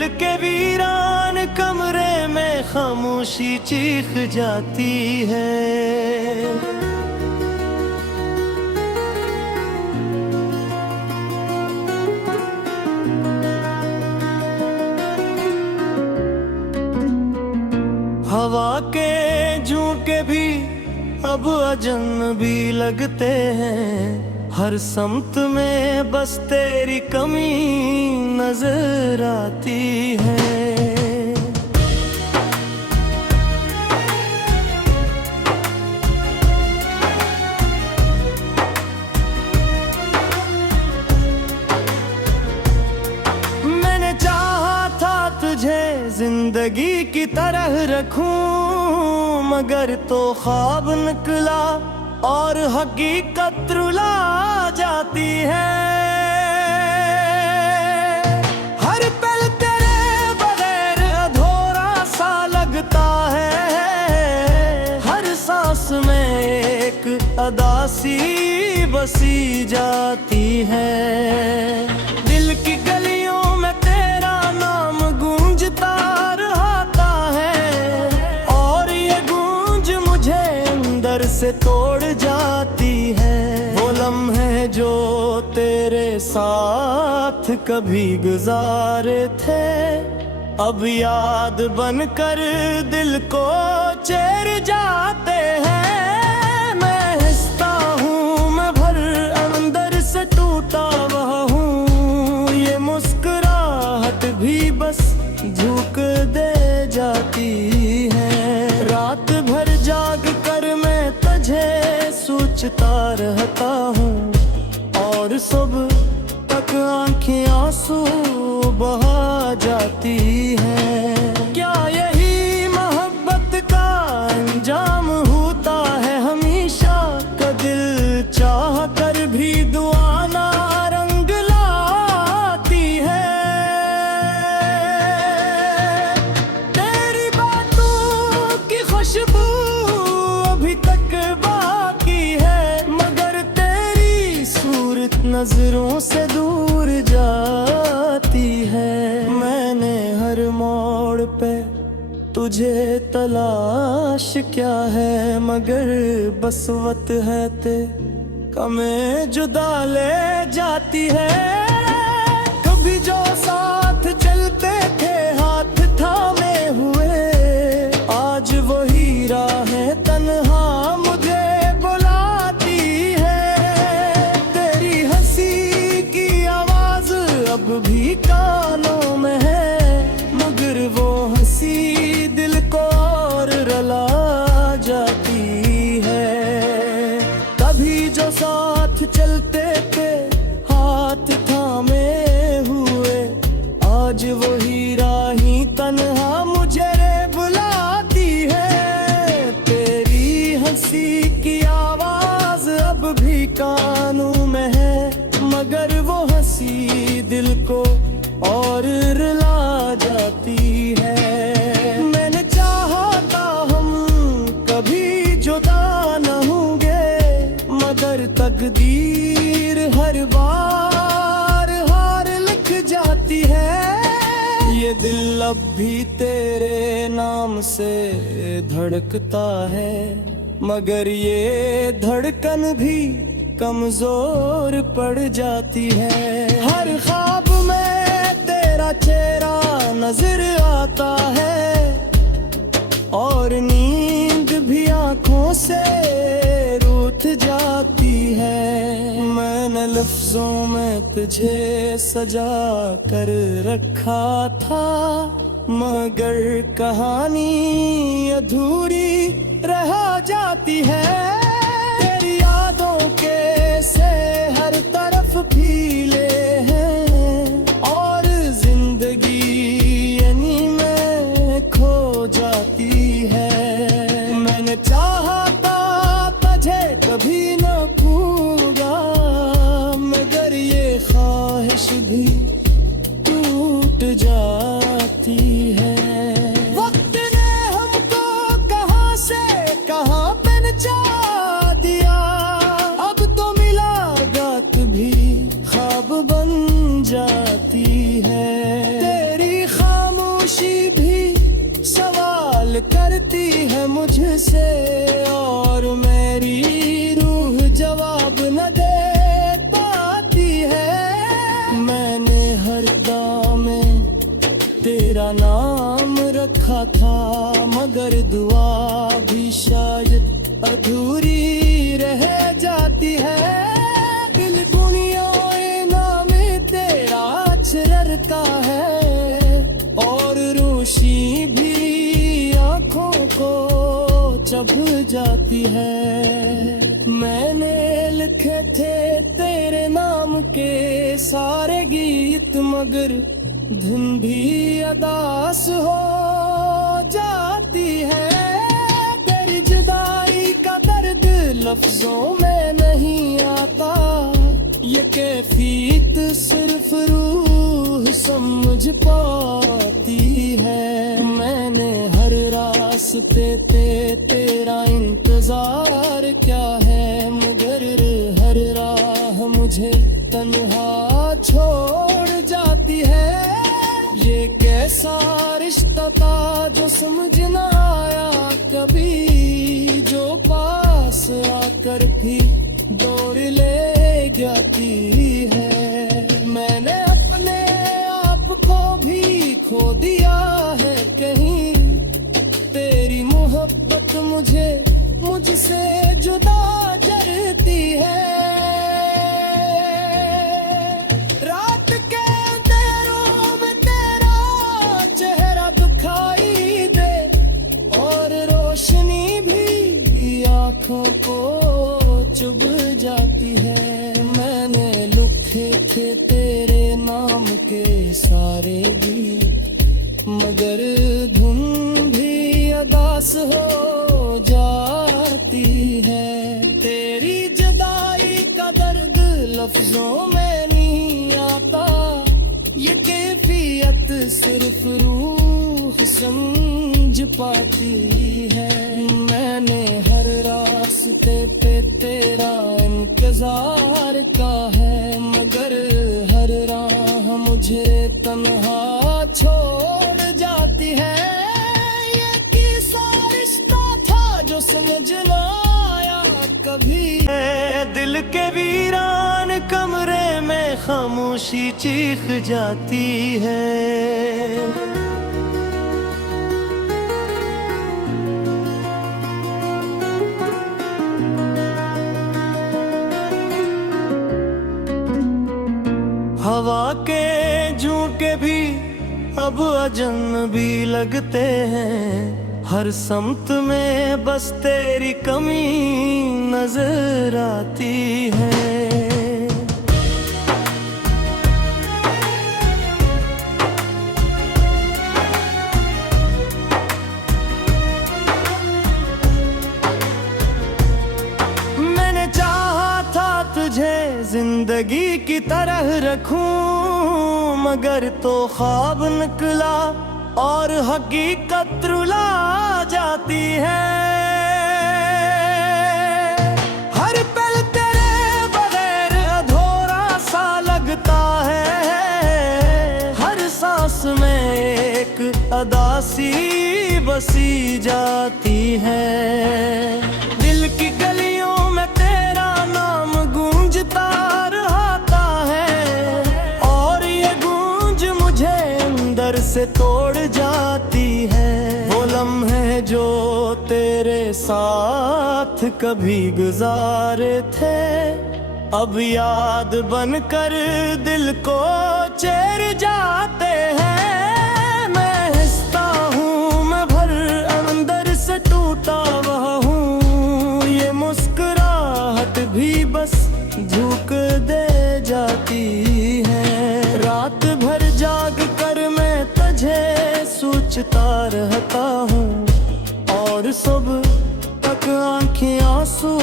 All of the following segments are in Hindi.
दिल के वीरान कमरे में खामोशी चीख जाती है। हवा के झोंके भी अब अजनबी लगते हैं, हर समत में बस तेरी कमी नजर आती है। मैंने चाहा था तुझे जिंदगी की तरह रखूं, मगर तो ख्वाब निकला और हकीकत रुला जाती है। हर पल तेरे बगैर अधूरा सा लगता है, हर सांस में एक अदासी बसी जाती है। दिल की गलियों में तेरा नाम गूंजता रहता है, और ये गूंज मुझे अंदर से तोड़ जाती है। वो लम्हे जो तेरे साथ कभी गुजारे थे, अब याद बनकर दिल को चेर जाते हैं। मैं हंसता हूँ, मैं भर अंदर से टूटा हुआ हूँ, ये मुस्कुराहट भी बस झुक दे जाती है। रात भर जाग कर मैं तुझे सोचता रहता हूँ, और सुबह तक आंखें आंसू बहा जाती है। क्या यही मोहब्बत का अंजाम होता है हमेशा? का दिल चाह कर भी दुआ ना रंग लाती है। तेरी बातों की खुशबू अभी तक बाकी है, मगर तेरी सूरत नजरों से दूर जाती है। मैंने हर मोड़ पे तुझे तलाश क्या है, मगर बसवत है ते कमे जुदा ले जाती है। कभी जो साथ चलते थे हाथ थामे हुए, आज वही राहें तन्हा मुझे बुलाती है। तेरी हंसी की आवाज अब भी कानों में है, मगर वो हंसी दिल को और रुला जाती है। कभी जो साथ चलते थे हाथ थामे हुए, आज वही राही तन्हा मुझे बुलाती है। तेरी हंसी की आवाज अब भी कानों में है, मगर वो हंसी दिल को और रुला जाती है। मैंने चाहा था हम कभी जुदा न होंगे, मगर तकदीर हर बार हार लिख जाती है। ये दिल अब भी तेरे नाम से धड़कता है, मगर ये धड़कन भी कमजोर पड़ जाती है। हर ख्वाब में तेरा चेहरा नजर आता है, और नींद भी आंखों से रूठ जाती है। मैंने लफ्जों में तुझे सजा कर रखा था, मगर कहानी अधूरी रह जाती है। तेरी यादों के से हर तरफ फीले हैं, और जिंदगी यानी में खो जाती है। मैंने चाहा था तुझे कभी न पूरा, मगर ये ख्वाहिश भी टूट जाती है। वक्त ने हमको कहां से कहां पहुंचा दिया, अब तो मिलाकात भी ख्वाब बन जाती है। तेरी डरती है मुझसे और मेरी रूह जवाब न दे पाती है। मैंने हर दाम में तेरा नाम रखा था, मगर दुआ भी शायद अधूरी रह जाती है। दिल बुनियाए नाम तेरा अक्षर का है और रोशनी भी आँखों को चुभ जाती है। मैंने लिखे थे तेरे नाम के सारे गीत, मगर धुन भी अदास हो जाती है। तेरी जुदाई का दर्द लफ्जों में नहीं आता, ये कैफियत सिर्फ रूह समझ पाती है। मैंने हर रास्ते पे तेरा इंतजार क्या है, मगर हर राह मुझे तन्हा छोड़ जाती है। ये कैसा रिश्ता था जो समझ न आया कभी, जो पास आकर भी दौड़ ले जाती है। मैंने अपने आप को भी खो दिया है कहीं, तेरी मोहब्बत मुझसे जुदा जरती है। रात के अंधेरों में तेरा चेहरा दिखाई दे और रोशनी भी आँखों को चुभ जाती है। मैंने लिखे थे तेरे नाम के सारे गीत, मगर धुन भी अदास हो जाती है। तेरी जुदाई का दर्द लफ्जों में नहीं आता, ये कैफियत सिर्फ रूह समझ पाती है। मैंने हर रास्ते पे तेरा इंतजार का है, मगर हर राह मुझे तन्हा छोड़ जाती है। ये किसा रिश्ता था जो समझ न आया कभी। दिल के वीरान कमरे में खामोशी चीख जाती है। हवा के झोंके भी अब अजनबी लगते हैं, हर समत में बस तेरी कमी नजर आती है। मैंने चाहा था तुझे जिंदगी की तरह रखूं, मगर तो ख्वाब निकला और हकीकत रुला जाती है। हर पल तेरे बगैर अधूरा सा लगता है, हर सांस में एक अदासी बसी जाती है। दिल की गलियों में तेरा नाम गूंजता रहता है और ये गूंज मुझे अंदर से तोड़ जाती है। वो लम्हे जो तेरे साथ कभी गुजारे थे, अब याद बनकर दिल को चेर जाते हैं। मैं हंसता हूँ, मैं भर अंदर से टूटा हुआ हूँ, ये मुस्कुराहट भी बस झूक दे जाती है। रात भर जाग कर मैं तुझे सोचता रहता हूँ और सुबह तक आंखें आंसू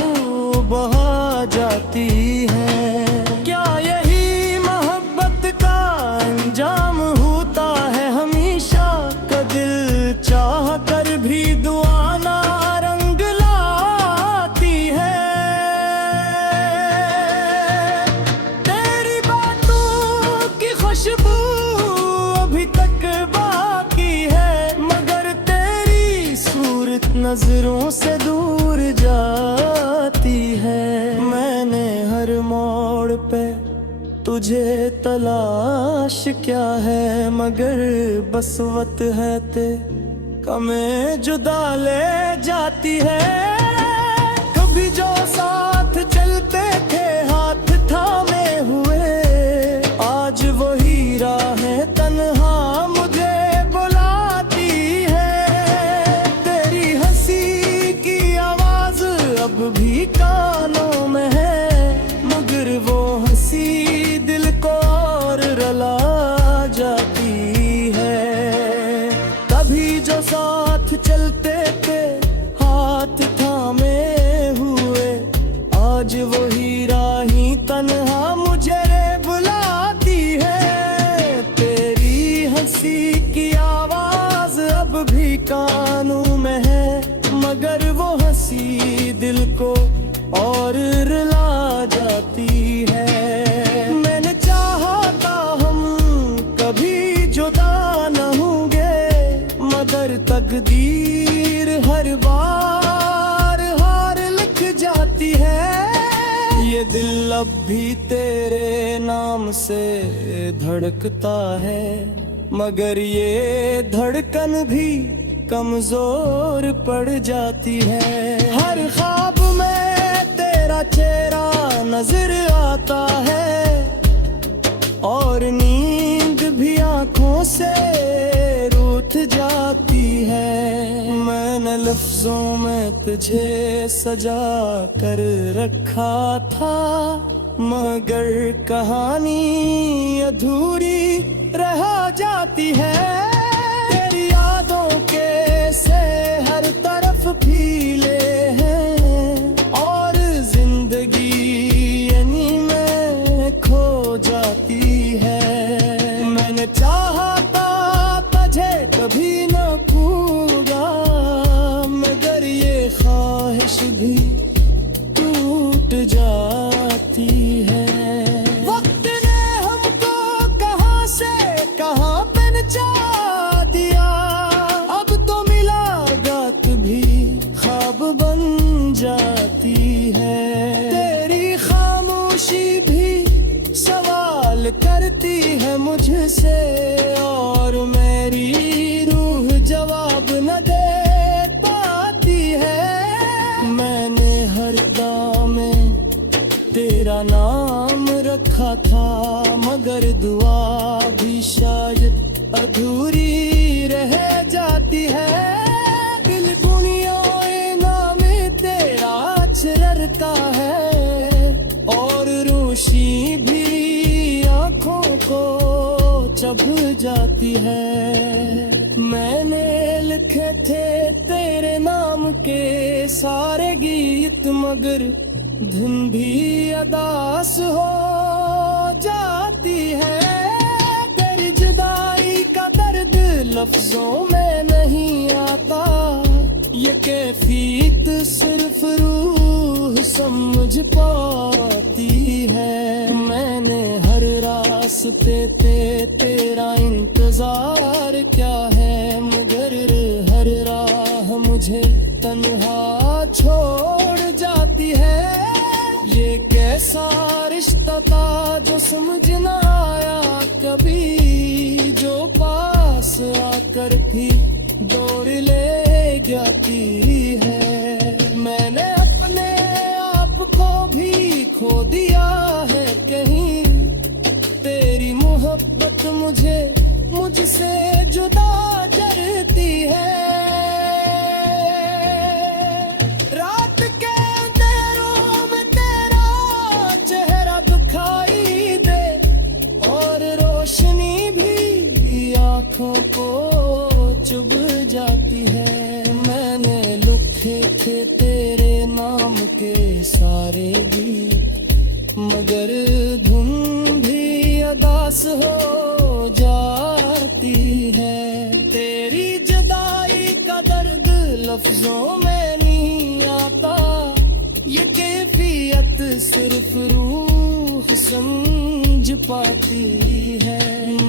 बहा जाती है। क्या यही मोहब्बत का अंजाम होता है हमेशा, का दिल चाह कर भी दुआ ना रंग लाती है। तेरी बातों की खुशबू अभी तक बाकी है, मगर तेरी सूरत नजरों से दूर जाती है। मैंने हर मोड़ पे तुझे तलाश क्या है, मगर बसवत है ते कमें जुदा ले जाती है। कभी जो साथ चलते थे हाथ थामे हुए, आज वही राहें तन्हा मुझे बुलाती है। तेरी हंसी की आवाज अब भी कानों में है, मगर वो हंसी दिल को और रुला जाती है। कभी जो साथ चलते थे हाथ थामे हुए, आज वही राही तन्हा मुझे बुलाती है। तेरी हंसी की आवाज अब भी कानों में है, मगर वो हंसी दिल को और रुला जाती है। मैंने चाहा था हम कभी जुदा न होंगे, मगर तकदीर हर बार हार लिख जाती है। ये दिल अब भी तेरे नाम से धड़कता है, मगर ये धड़कन भी कमजोर पड़ जाती है। हर ख्वाब में तेरा चेहरा नजर आता है, और नींद भी आंखों से रूठ जाती है। मैंने लफ्जों में तुझे सजा कर रखा था, मगर कहानी अधूरी रह जाती है। तेरी यादों के से हर तरफ फीले हैं, और जिंदगी यानी में खो जाती है। मैंने चाहा था तुझे कभी न खोऊंगा, मगर ये ख्वाहिश भी टूट जाती है। वक्त ने हमको कहां से कहां पहुंचा दिया, अब तो मिलाकात भी ख्वाब बन जाती है। तेरी खामोशी भी सवाल करती है मुझसे, और मेरी रूह जवाब न दे पाती है। मैंने हर दाम में तेरा नाम रखा था, मगर दुआ भी शायद अधूरी रह जाती है। दिल बुनियाए नाम तेरा रखता है, और रोशनी भी आँखों को चुभ जाती है। मैंने लिखे थे तेरे नाम के सारे गीत, मगर धुन भी अदास हो जाती है। तेरी जुदाई का दर्द लफ्जों में नहीं आता, ये कैफियत सिर्फ रूह समझ पाती है। मैंने हर रास्ते पे तेरा इंतजार क्या है, मगर हर राह मुझे तन्हा छोड़ जाती है। ये कैसा रिश्ता था जो समझ न आया कभी, जो पास आकर भी दौड़ ले जाती है। मैंने अपने आप को भी खो दिया है कहीं, तेरी मोहब्बत मुझे मुझसे जुदा करती है। रात के अंधेरों में तेरा चेहरा दिखाई दे, और रोशनी भी आँखों को चुभ जाती है। मैंने लिखे थे तेरे नाम के सारे गीत, मगर धुन भी अदास हो जाती है। तेरी जुदाई का दर्द लफ्जों में नहीं आता, ये कैफियत सिर्फ रूह समझ पाती है।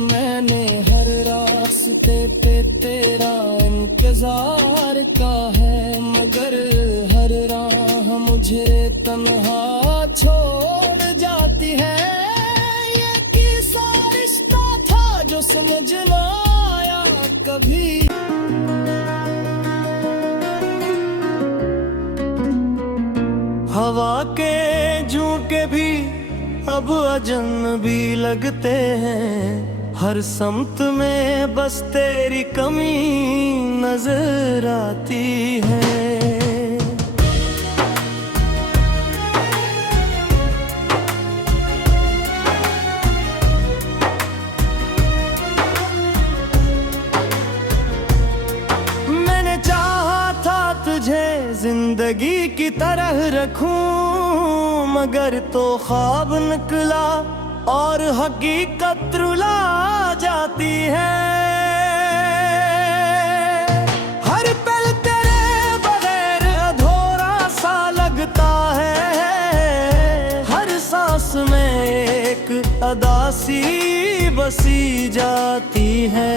मैंने हर रास्ते पे तेरा इंतजार का है, हर राह मुझे तन्हा छोड़ जाती है। ये किसा रिश्ता था जो समझ ना आया कभी। हवा के झोंके भी अब अजनबी लगते हैं। हर समत में बस तेरी कमी नजर आती है। मैंने चाहा था तुझे जिंदगी की तरह रखूं, मगर तो ख्वाब निकला और हकीकत रुला जाती है। हर पल तेरे बगैर अधूरा सा लगता है। हर सांस में एक अदासी बसी जाती है।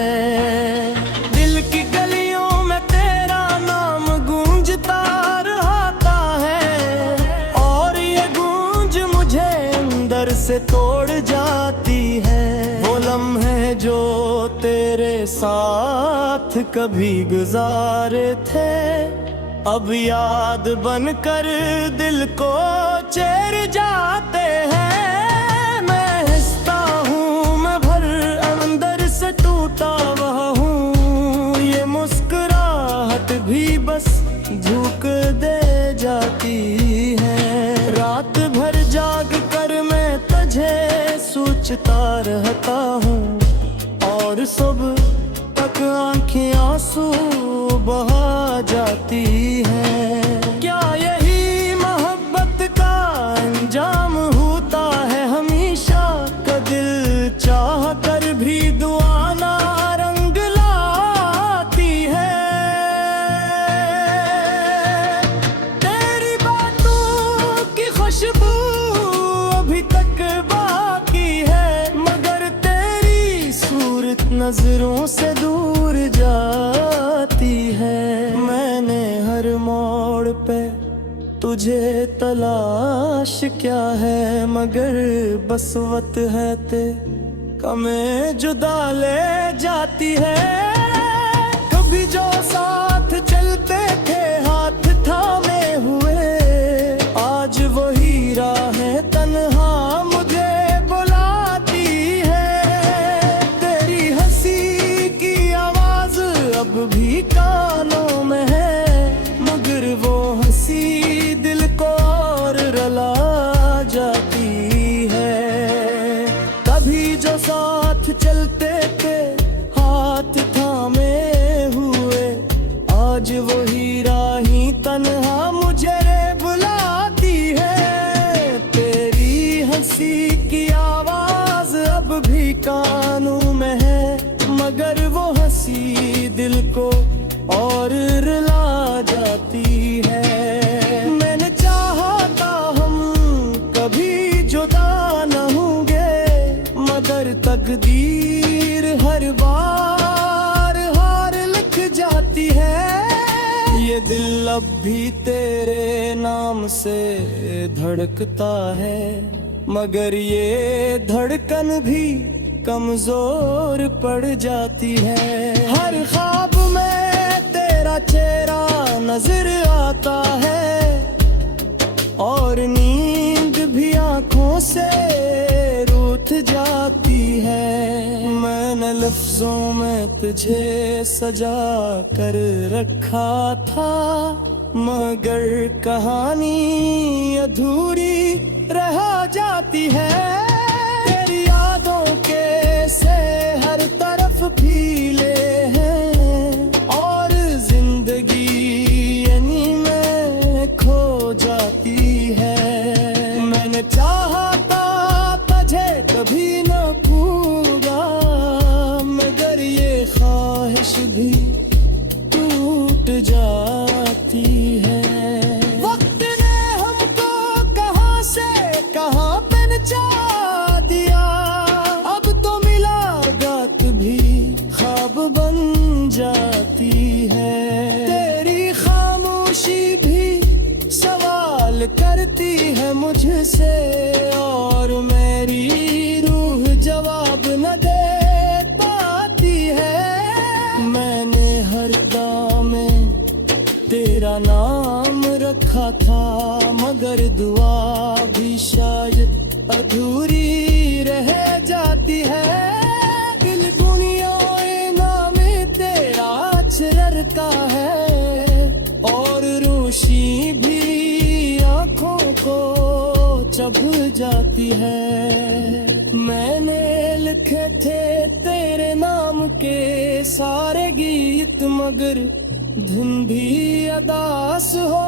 दिल की गलियों में तेरा नाम गूंजता रहता है, और ये गूंज मुझे अंदर से तोड़ जाती है। वो लम्हे जो तेरे साथ कभी गुजारे थे, अब याद बनकर दिल को चेर जाते हैं। मैं हंसता हूँ, मैं भर अंदर से टूटा हुआ हूँ। ये मुस्कुराहट भी बस झूक दे जाती है। रात भर जाग कर मैं तुझे सोचता रहता हूँ, और सुबह तक आंखें आंसू बहा जाती हैं। क्या यही मोहब्बत का अंजाम होता है हमेशा? का दिल चाह कर भी दुआ ना रंग लाती है। तेरी बातों की खुशबू अभी तक बाकी है, मगर तेरी सूरत नजरों से दूर जाती है। मैंने हर मोड़ पे तुझे तलाश क्या है, मगर बसवत है ते कमें जुदा ले जाती है। कभी जो साथ चलते थे हाथ थामे हुए, आज वही राहें तन्हा मुझे बुलाती है। तेरी हंसी की आवाज अब भी कानों में है, मगर वो हंसी दिल को और रुला जाती है। कभी जो साथ चलते थे हाथ थामे हुए, आज वही राही तन्हा मुझे बुलाती है। तेरी हंसी की आवाज अब भी कानों में है, मगर वो हंसी दिल को और रुला जाती है। मैंने चाहा था हम कभी जुदा न होंगे, मगर तकदीर हर बार हार लिख जाती है। ये दिल अब भी तेरे नाम से धड़कता है, मगर ये धड़कन भी कमजोर पड़ जाती है। हर ख्वाब में तेरा चेहरा नजर आता है, और नींद भी आंखों से रूठ जाती है। मैंने लफ्जों में तुझे सजा कर रखा था, मगर कहानी अधूरी रह जाती है। तेरी यादों के से हर तरफ फीले हैं, और जिंदगी यानी में खो जाती है। मैंने चाहा था तुझे कभी न पूरा, मगर ये ख्वाहिश भी टूट जाती है। वक्त ने हमको कहां से कहां पहुंचा दिया, अब तो मिलाकात भी ख्वाब बन जाती है। तेरी खामोशी भी करती है मुझसे और मेरी रूह जवाब न दे पाती है। मैंने हर गाँव में तेरा नाम रखा था, मगर दुआ भी शायद अधूरी रह जाती है। दिल बुनियाए नाम तेरा अचरर का है और रोशनी भी आँखों को चुभ जाती है। मैंने लिखे थे तेरे नाम के सारे गीत, मगर धुन भी अदास हो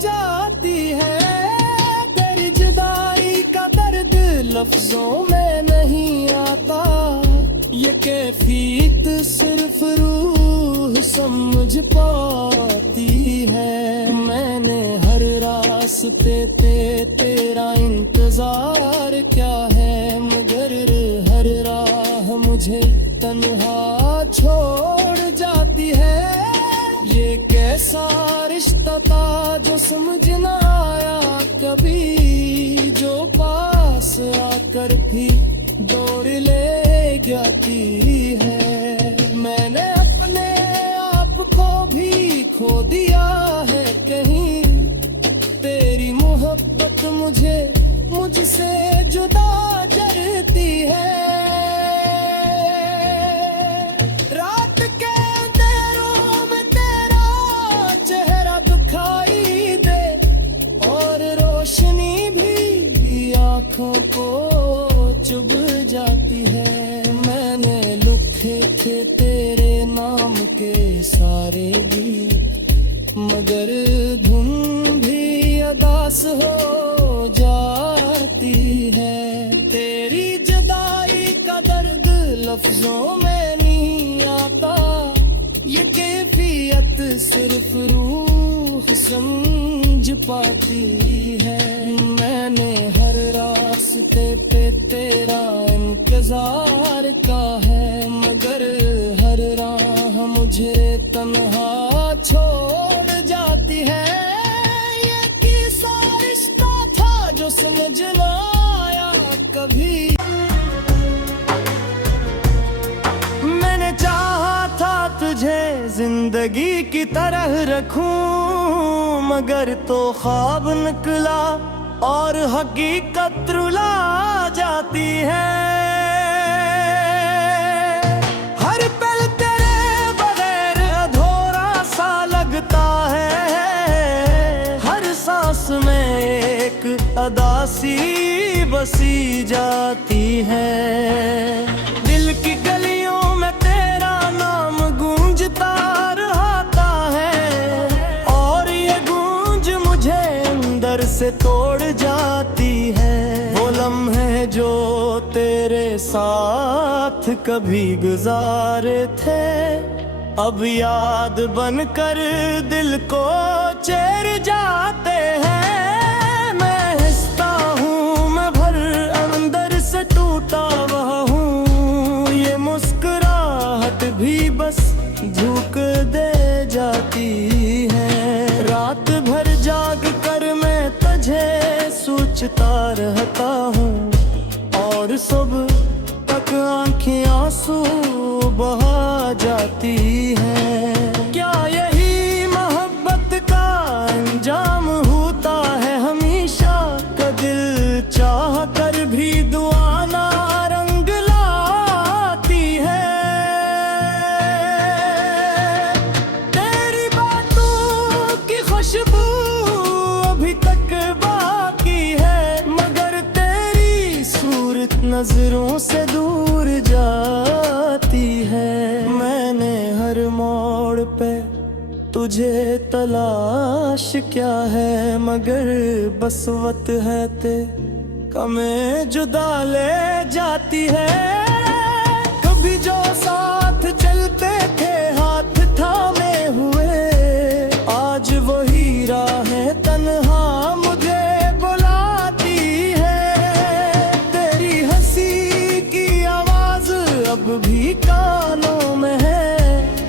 जाती है। तेरी जुदाई का दर्द लफ्जों में नहीं आता, ये कैफियत सिर्फ रूह समझ पाती है। मैंने हर रास्ते पे तेरा इंतजार क्या है, मगर हर राह मुझे तन्हा छोड़ जाती है। ये कैसा रिश्ता था जो समझ न आया कभी, जो पास आकर भी दौड़ ले जाती है। मैंने अपने आप को भी खो दिया है कहीं, तेरी मोहब्बत मुझसे जुदा जरती है। रात के अंधेरों में तेरा चेहरा दिखाई दे और रोशनी भी आँखों को चुभ जाती है। मैंने लिखे थे तेरे नाम के सारे गीत, मगर धुन भी अदास हो जाती है। तेरी जुदाई का दर्द लफ्जों में नहीं आता, ये कैफियत सिर्फ रूह समझ पाती है। मैंने हर रास्ते पे तेरा इंतजार का है, मगर हर राह मुझे तन्हा छोड़ जाती है। ये किसा रिश्ता था जो समझ न आया कभी। मैंने चाहा था तुझे जिंदगी की तरह रखूं, मगर तो ख्वाब निकला और हकीकत रुला जाती है। हर पल तेरे बगैर अधूरा सा लगता है, हर सांस में एक अदासी बसी जाती है। दिल की गलियों में तेरा नाम गूंजता रहता है और ये गूंज मुझे अंदर से तोड़ जाती है। वो लम्हे जो तेरे साथ कभी गुजारे थे, अब याद बनकर दिल को चेर जाते हैं। मैं हंसता हूँ, मैं भर अंदर से टूटा हुआ हूँ, ये मुस्कुराहट भी बस झूक दे जाती है। रात भर जाग कर मैं तुझे सोचता रहता हूँ और सुबह तक आंखें आंसू बहा जाती हैं। क्या यही मोहब्बत का अंजाम होता है हमेशा, का दिल चाह कर भी दुआ ना रंग लाती है। तेरी बातों की खुशबू अभी तक बाकी है, मगर तेरी सूरत नजरों से दूर जाती है। मैंने हर मोड़ पे तुझे तलाश क्या है, मगर बसवत है ते कमें जुदा ले जाती है। कभी जो साथ चलते थे हाथ थामे हुए, आज वही राहें तन्हा मुझे बुलाती है। तेरी हंसी की आवाज अब भी कानों में है,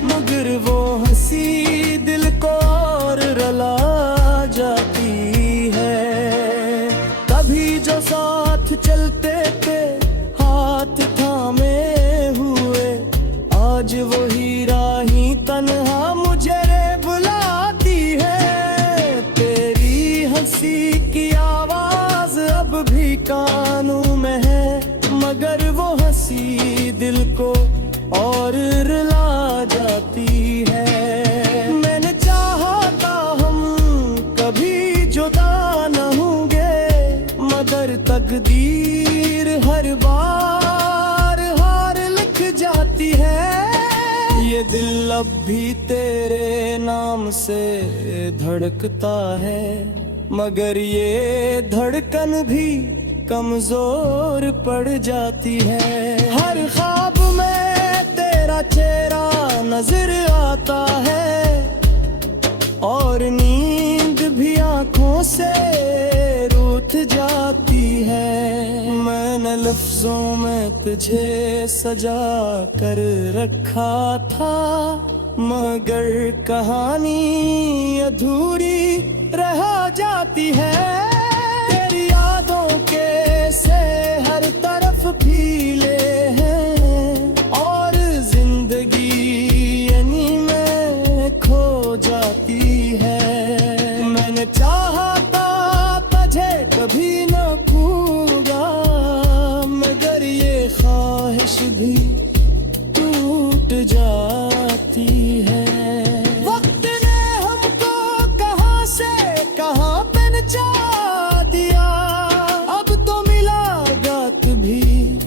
मगर वो हंसी दिल को और रुला जाती दिल अब भी तेरे नाम से धड़कता है, मगर ये धड़कन भी कमजोर पड़ जाती है। हर ख्वाब में तेरा चेहरा नजर आता है, और नींद भी आंखों से रूठ जाती है। मैंने लफ्जों में तुझे सजा कर रखा था, मगर कहानी अधूरी रह जाती है। तेरी यादों के से हर तरफ भीले हैं, और जिंदगी यानी में खो जाती है। मैंने चाहा था तुझे कभी न खूंगा, मगर ये ख्वाहिश भी टूट जाती है। वक्त ने हमको कहां से कहां पहुंचा दिया, अब तो मिलाकात भी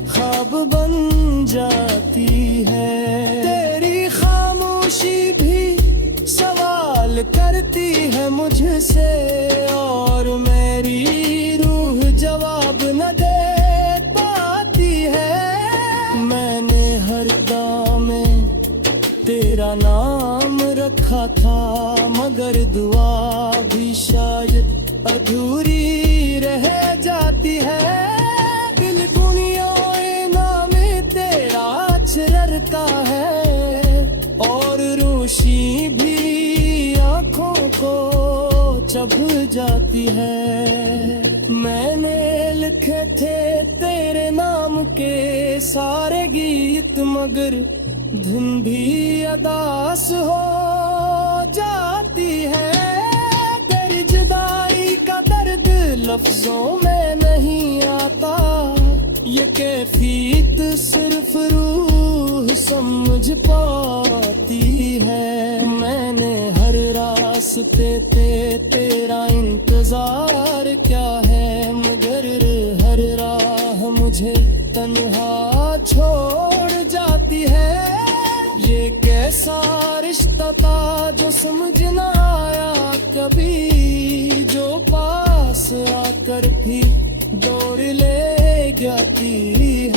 ख्वाब बन जाती है। तेरी खामोशी भी सवाल करती है मुझसे, और मेरी रूह जवाब न दे पाती है। मैंने हर गाँव में तेरा नाम रखा था, मगर दुआ भी शायद अधूरी रह जाती है। दिल दुनिया नाम तेरा रखता है, और रोशनी भी आँखों को चुभ जाती है। मैंने लिखे थे तेरे नाम के सारे गीत, मगर धुन भी अदास हो जाती है। तेरी जुदाई का दर्द लफ्जों में नहीं आता, ये कैफियत सिर्फ रूह समझ पाती है। मैंने हर रास्ते तेरा इंतजार क्या है, मगर हर राह मुझे तन्हा छोड़ जाती है। ये कैसा रिश्ता था जो समझ न आया कभी, जो पास आकर भी दौड़ ले जाती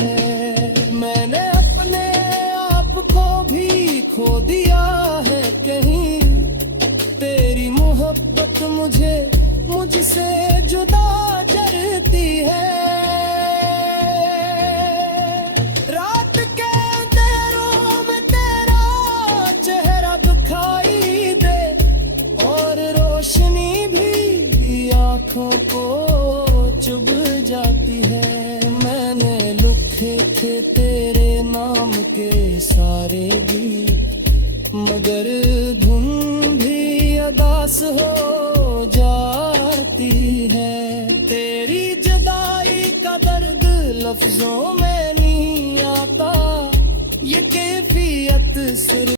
है। मैंने अपने आप को भी खो दिया है कहीं, तेरी मोहब्बत मुझसे जुदा जरती है। रात के अंधेरों में तेरा चेहरा दिखाई दे, और रोशनी भी आँखों को चुभ जाती है। मैंने लिखे थे तेरे नाम के सारे गीत, मगर धुन भी अदास हो जाती है। तेरी जुदाई का दर्द लफ्जों में नहीं आता, ये कैफियत सिर्फ